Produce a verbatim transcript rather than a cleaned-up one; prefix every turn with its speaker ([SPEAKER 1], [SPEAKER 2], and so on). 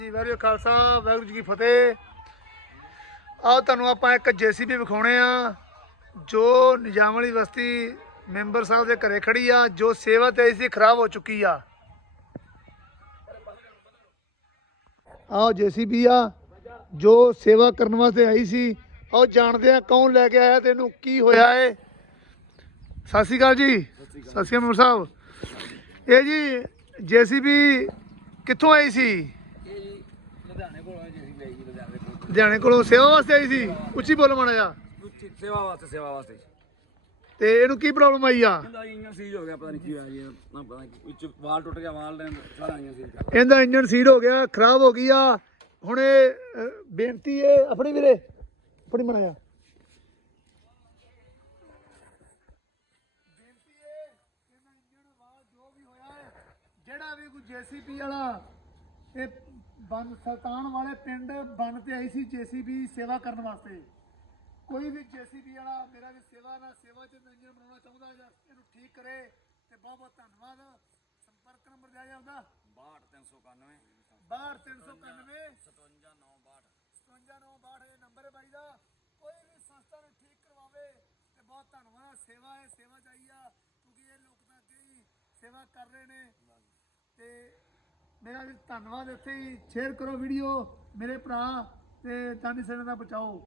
[SPEAKER 1] जी वाहिगुरू खालसा वाहिगुरू जी की फतेह। आओ तुहानू आपां एक जेसीबी विखाउने आ जो निजाम वाली बस्ती मैंबर साहब के घरे खड़ी आ, जो सेवा ते आई सी खराब हो चुकी आ। आओ जेसीबी आ जो सेवा करने वास्ते आई सी। आओ जानते हैं कौन लैके आया ते इहनू की होया है। सत श्री अकाल जी। सत श्री अकाल मैंबर साहब। ये जी जेसीबी कित्थों आई सी? लुधियाने कोलों सेवा वास्ते आई सी। उच्ची बोलो माड़ा जा।
[SPEAKER 2] सेवा वास्ते सेवा वास्ते
[SPEAKER 1] ते इहनू की प्रॉब्लम आई आ?
[SPEAKER 2] ਇਹਦਾ ਇੰਜਨ ਸੀਜ ਹੋ ਗਿਆ ਪਤਾ ਨਹੀਂ ਕੀ ਹੋਇਆ ਜੀ ਨਾ ਪਤਾ ਨਹੀਂ ਵਿੱਚ ਵਾਲ ਟੁੱਟ ਗਿਆ ਵਾਲ ਨੇ ਸਾਰਾ ਇੰਜਨ ਸੀਜ ਕਰ
[SPEAKER 1] ਇਹਦਾ ਇੰਜਨ ਸੀਡ ਹੋ ਗਿਆ, ਖਰਾਬ ਹੋ ਗਈ ਆ। ਹੁਣ ਇਹ ਬੇਨਤੀ ਏ ਆਪਣੀ ਵੀਰੇ ਆਪਣੀ ਬਣਾਇਆ ਬੇਨਤੀ ਏ ਇਹਦਾ ਇੰਜਨ ਵਾਲ ਜੋ ਵੀ ਹੋਇਆ ਹੈ, ਜਿਹੜਾ ਵੀ ਕੋਈ ਜੇਸੀਬੀ ਵਾਲਾ ਇਹ ਬਨ ਸੁਲਤਾਨ ਵਾਲੇ ਪਿੰਡ ਬਨ ਤੇ ਆਈ ਸੀ ਜੇਸੀਬੀ ਸੇਵਾ ਕਰਨ ਵਾਸਤੇ। कोई भी जेसीबी वाला मेरा भी सेवा ना सेवा च इंजन बनाना चाहता है इहनू ठीक करे ते बहुत बहुत धन्यवाद। संपर्क नंबर दिया जाता
[SPEAKER 2] ਬਾਹਠ ਤਿੰਨ ਸੌ ਇਕਾਨਵੇਂ
[SPEAKER 1] बाहठ तीन सौ इक्यानवे
[SPEAKER 2] सतवंजा नौ बाहठ
[SPEAKER 1] सतवंजा नौ बाहठ ये नंबर है भाई का। कोई भी संस्था ने ठीक करवावे ते बहुत धन्यवाद। सेवा है सेवा चाहिए क्योंकि ये लोग तो अगे ही सेवा कर रहे ने ते मेरा भी धन्यवाद। इत्थे ही शेयर करो वीडियो मेरे भरा ते दानी सेना दा बचाओ।